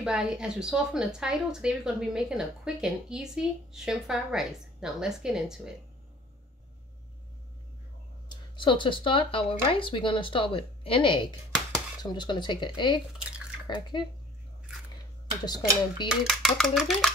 everybody, as you saw from the title, today we're going to be making a quick and easy shrimp fried rice. Now let's get into it. So to start our rice, we're going to start with an egg. So I'm just going to take an egg, crack it. I'm just going to beat it up a little bit.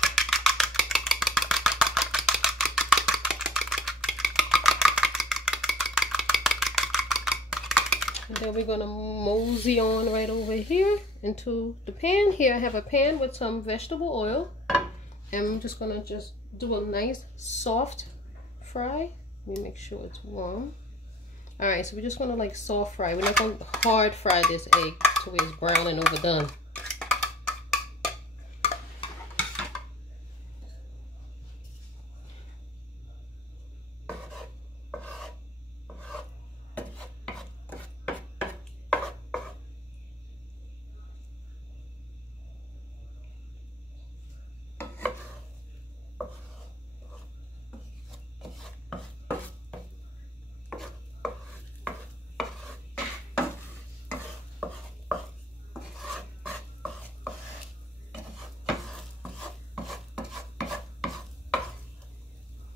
And then we're going to mosey on right over here into the pan. Here I have a pan with some vegetable oil. And I'm just going to just do a nice soft fry. Let me make sure it's warm. Alright, so we're just going to like soft fry. We're not going to hard fry this egg to where it's brown and overdone.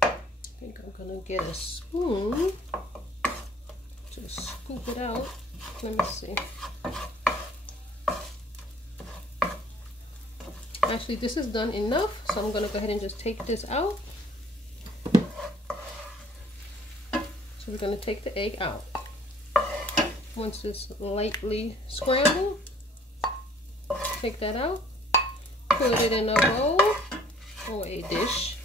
I think I'm gonna get a spoon to scoop it out. Let me see. Actually, this is done enough, so I'm gonna go ahead and just take this out. So we're gonna take the egg out. Once it's lightly scrambled, take that out, put it in a bowl or a dish,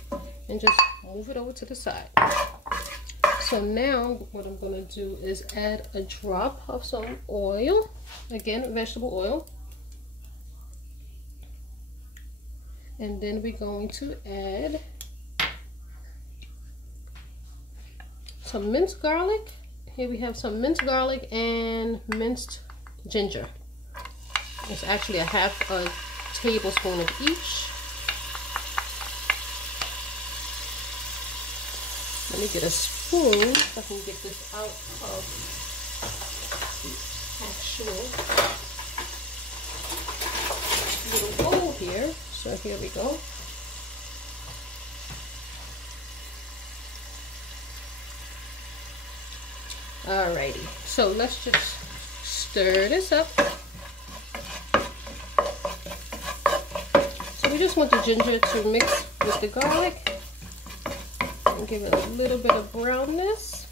and just move it over to the side. So now what I'm going to do is add a drop of some oil, again vegetable oil, and then we're going to add some minced garlic. Here we have some minced garlic and minced ginger. It's actually a half a tablespoon of each. Let me get a spoon so I can get this out of the actual little bowl here. So here we go. Alrighty, so let's just stir this up. So we just want the ginger to mix with the garlic. Give it a little bit of brownness.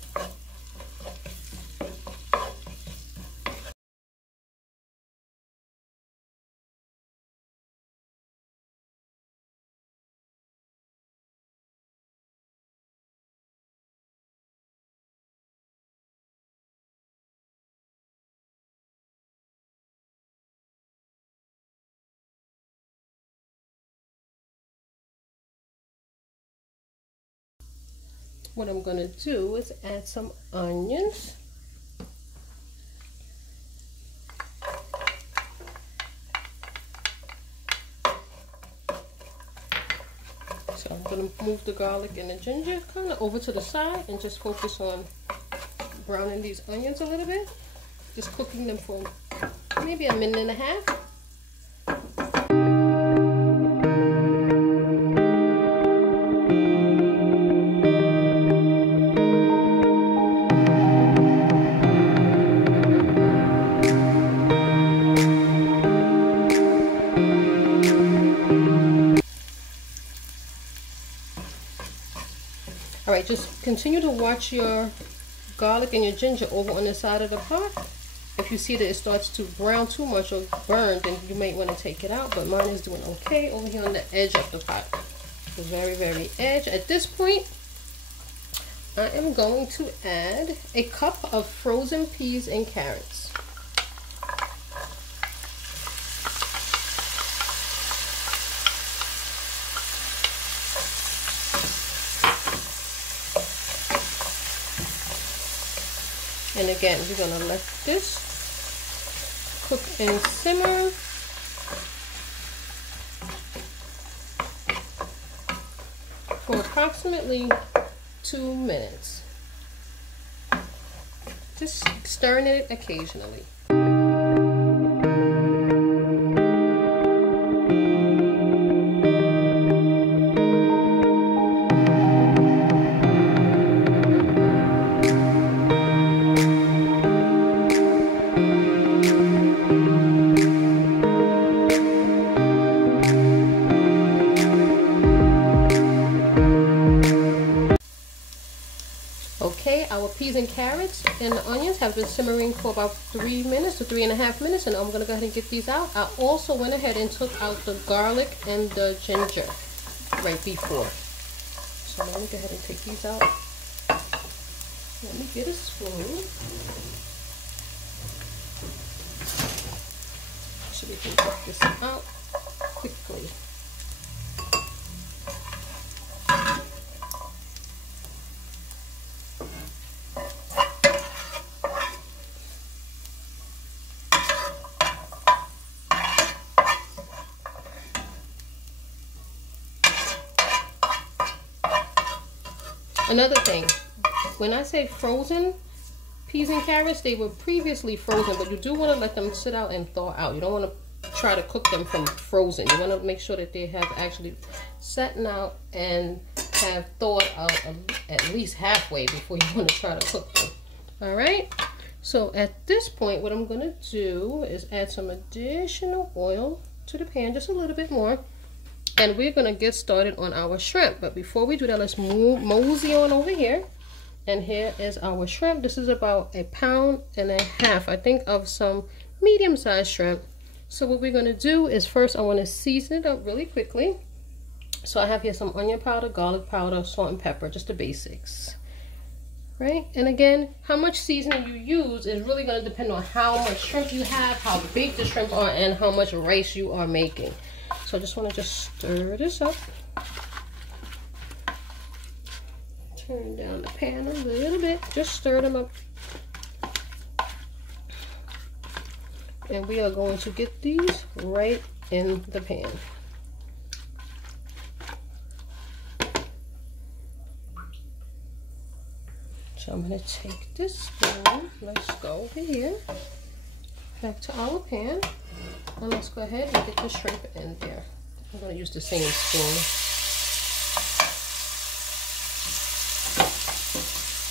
What I'm going to do is add some onions. So I'm going to move the garlic and the ginger kind of over to the side and just focus on browning these onions a little bit. Just cooking them for maybe a minute and a half. Alright, just continue to watch your garlic and your ginger over on the side of the pot. If you see that it starts to brown too much or burn, then you might want to take it out, but mine is doing okay over here on the edge of the pot. The very, very edge. At this point, I am going to add a cup of frozen peas and carrots. And again, we're going to let this cook and simmer for approximately 2 minutes. Just stirring it occasionally. peas and carrots and the onions have been simmering for about 3 minutes to 3.5 minutes, and I'm going to go ahead and get these out. I also went ahead and took out the garlic and the ginger right before. So let me go ahead and take these out. Let me get a spoon so we can get this out quickly. Another thing, when I say frozen peas and carrots, they were previously frozen, but you do want to let them sit out and thaw out. You don't want to try to cook them from frozen. You want to make sure that they have actually set out and have thawed out at least halfway before you want to try to cook them. All right, so at this point, what I'm going to do is add some additional oil to the pan, just a little bit more. And we're going to get started on our shrimp. But before we do that, let's mosey on over here. And here is our shrimp. This is about 1.5 pounds, I think, of some medium-sized shrimp. So what we're going to do is first I want to season it up really quickly. So I have here some onion powder, garlic powder, salt and pepper, just the basics. Right? And again, how much seasoning you use is really going to depend on how much shrimp you have, how big the shrimp are, and how much rice you are making. So I just want to stir this up. Turn down the pan a little bit. Just stir them up. And we are going to get these right in the pan. So I'm going to take this spoon. Let's go over here. Back to our pan. And let's go ahead and get the shrimp in there. I'm going to use the same spoon.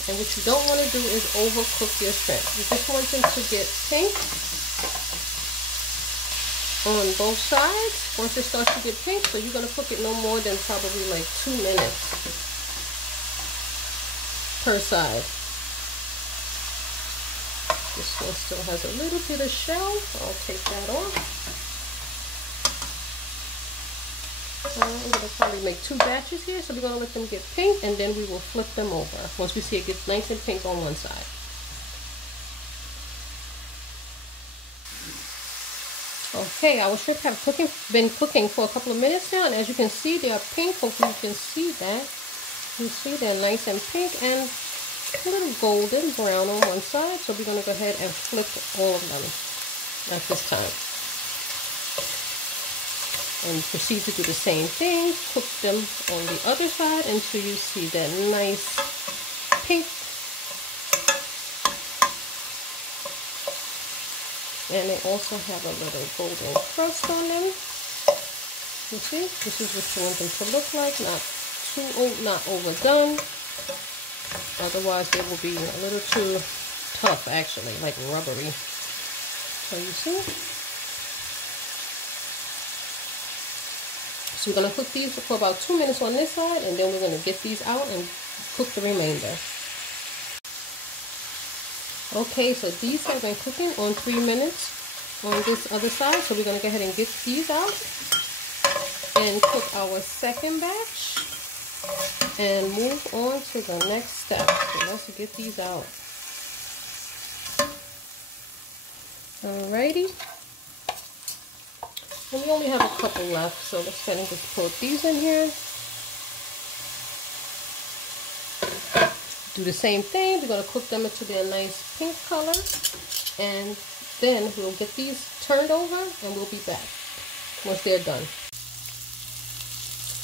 And what you don't want to do is overcook your shrimp. You just want them to get pink on both sides. Once it starts to get pink, so you're going to cook it no more than probably like 2 minutes per side. This one still has a little bit of shell. I'll take that off. I'm going to probably make 2 batches here, so we're going to let them get pink, and then we will flip them over once we see it gets nice and pink on one side. Okay, our shrimp have been cooking for a couple of minutes now, and as you can see, they are pink. Hopefully you can see that. You see they're nice and pink and a little golden brown on one side, so we're going to go ahead and flip all of them at this time. And proceed to do the same thing. Cook them on the other side until you see that nice pink. And they also have a little golden crust on them. You see, this is what you want them to look like. Not overdone. Otherwise, they will be a little too tough, actually, like rubbery. So you see. So we're going to cook these for about 2 minutes on this side, and then we're going to get these out and cook the remainder. Okay, so these have been cooking on 3 minutes on this other side, so we're going to go ahead and get these out and cook our second batch and move on to the next step. So let's get these out. Alrighty. And we only have a couple left, so let's go ahead and just put these in here. Do the same thing. We're going to cook them until they're a nice pink color. And then we'll get these turned over and we'll be back once they're done.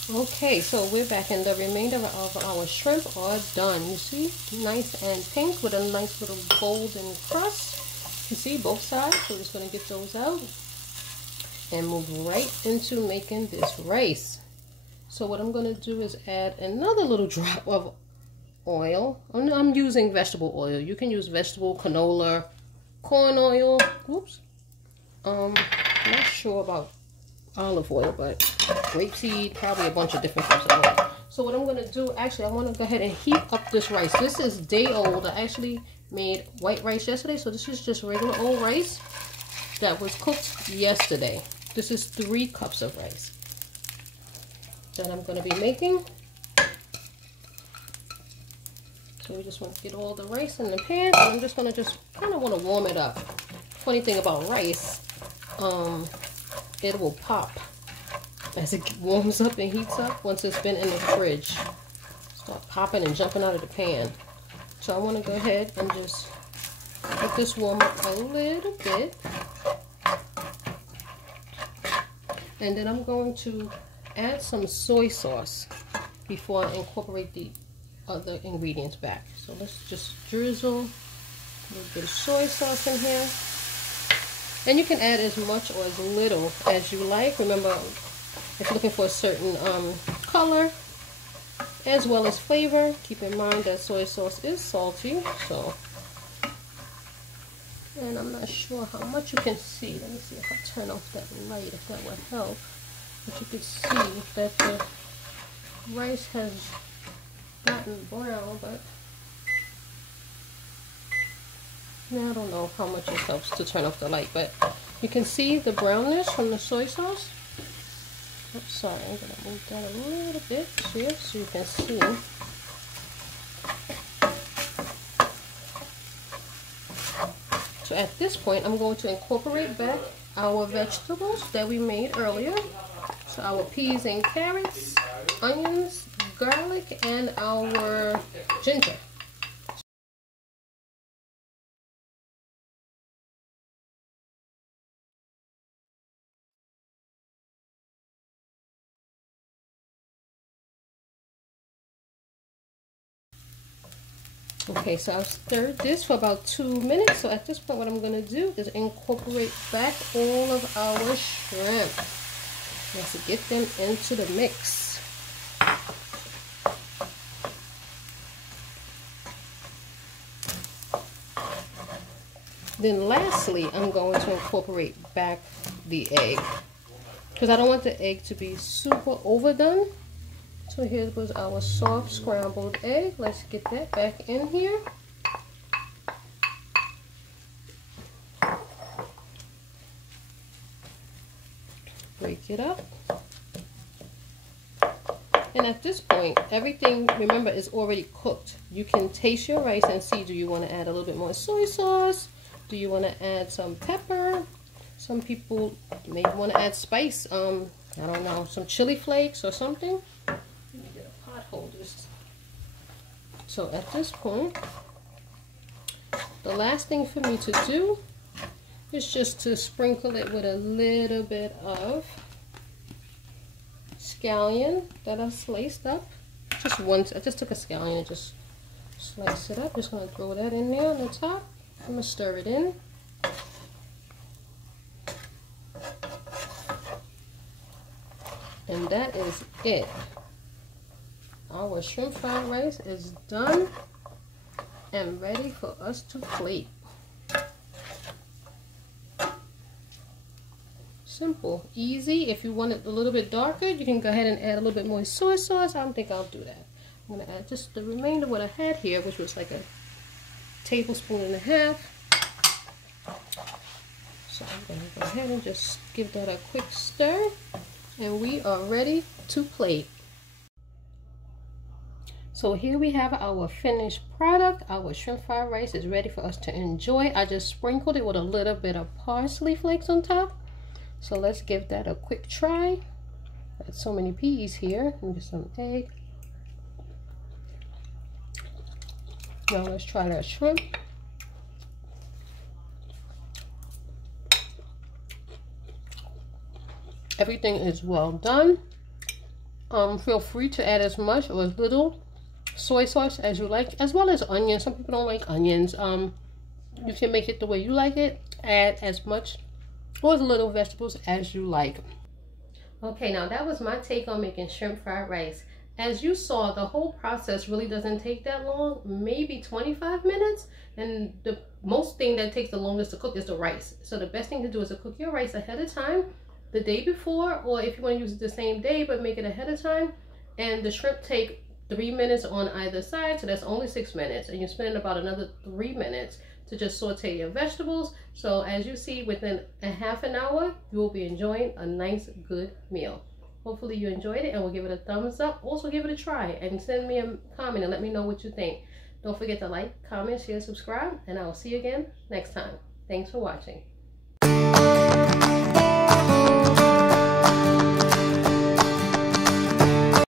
Okay, so we're back and the remainder of our shrimp are done. You see, nice and pink with a nice little golden crust. You see both sides, so we're just going to get those out and move right into making this rice. So what I'm going to do is add another little drop of oil. I'm using vegetable oil. You can use vegetable, canola, corn oil. Oops. I'm not sure about olive oil, but grapeseed, probably a bunch of different types of oil. So what I'm going to do, actually, I want to go ahead and heat up this rice. This is day old. I actually made white rice yesterday, so this is just regular old rice that was cooked yesterday. This is 3 cups of rice that I'm going to be making. So we just want to get all the rice in the pan, and I'm just going to kind of want to warm it up. Funny thing about rice, it will pop as it warms up and heats up. Once it's been in the fridge, start popping and jumping out of the pan. So I want to go ahead and just let this warm up a little bit, and then I'm going to add some soy sauce before I incorporate the other ingredients back. So let's just drizzle a little bit of soy sauce in here. And you can add as much or as little as you like. Remember, if you're looking for a certain color as well as flavor, keep in mind that soy sauce is salty. So, and I'm not sure how much you can see. Let me see if I turn off that light, if that would help. But you can see that the rice has gotten brown, but now I don't know how much it helps to turn off the light, but you can see the brownness from the soy sauce. Oops, sorry, I'm going to move that a little bit here so you can see. So at this point, I'm going to incorporate back our vegetables that we made earlier. So our peas and carrots, onions, garlic, and our ginger. Okay, so I've stirred this for about 2 minutes. So at this point, what I'm going to do is incorporate back all of our shrimp. Let's get them into the mix. Then lastly, I'm going to incorporate back the egg, because I don't want the egg to be super overdone. So here was our soft scrambled egg. Let's get that back in here. Break it up. And at this point, everything, remember, is already cooked. You can taste your rice and see, do you want to add a little bit more soy sauce? Do you want to add some pepper? Some people may want to add spice. I don't know, some chili flakes or something. Let me get a pot holder. So at this point, the last thing for me to do is just to sprinkle it with a little bit of scallion that I've sliced up. Just once, I just took a scallion and just sliced it up. Just going to throw that in there on the top. I'm going to stir it in. And that is it. Our shrimp fried rice is done and ready for us to plate. Simple, easy. If you want it a little bit darker, you can go ahead and add a little bit more soy sauce. I don't think I'll do that. I'm going to add just the remainder of what I had here, which was like a tablespoon and a half. So I'm going to go ahead and just give that a quick stir, and we are ready to plate. So here we have our finished product. Our shrimp fried rice is ready for us to enjoy. I just sprinkled it with a little bit of parsley flakes on top. So let's give that a quick try. Got so many peas here. And get some egg. Now let's try that shrimp. Everything is well done. Feel free to add as much or as little soy sauce as you like, as well as onions. Some people don't like onions. You can make it the way you like it. Add as much or as little vegetables as you like. Okay, now that was my take on making shrimp fried rice. As you saw, the whole process really doesn't take that long, maybe 25 minutes. And the most thing that takes the longest to cook is the rice. So the best thing to do is to cook your rice ahead of time, the day before, or if you want to use it the same day but make it ahead of time, And the shrimp take 3 minutes on either side, so that's only 6 minutes. And you spend about another 3 minutes to just saute your vegetables. So as you see, within a half an hour, you will be enjoying a nice, good meal. Hopefully you enjoyed it and will give it a thumbs up. Also give it a try and send me a comment and let me know what you think. Don't forget to like, comment, share, subscribe, and I will see you again next time. Thanks for watching.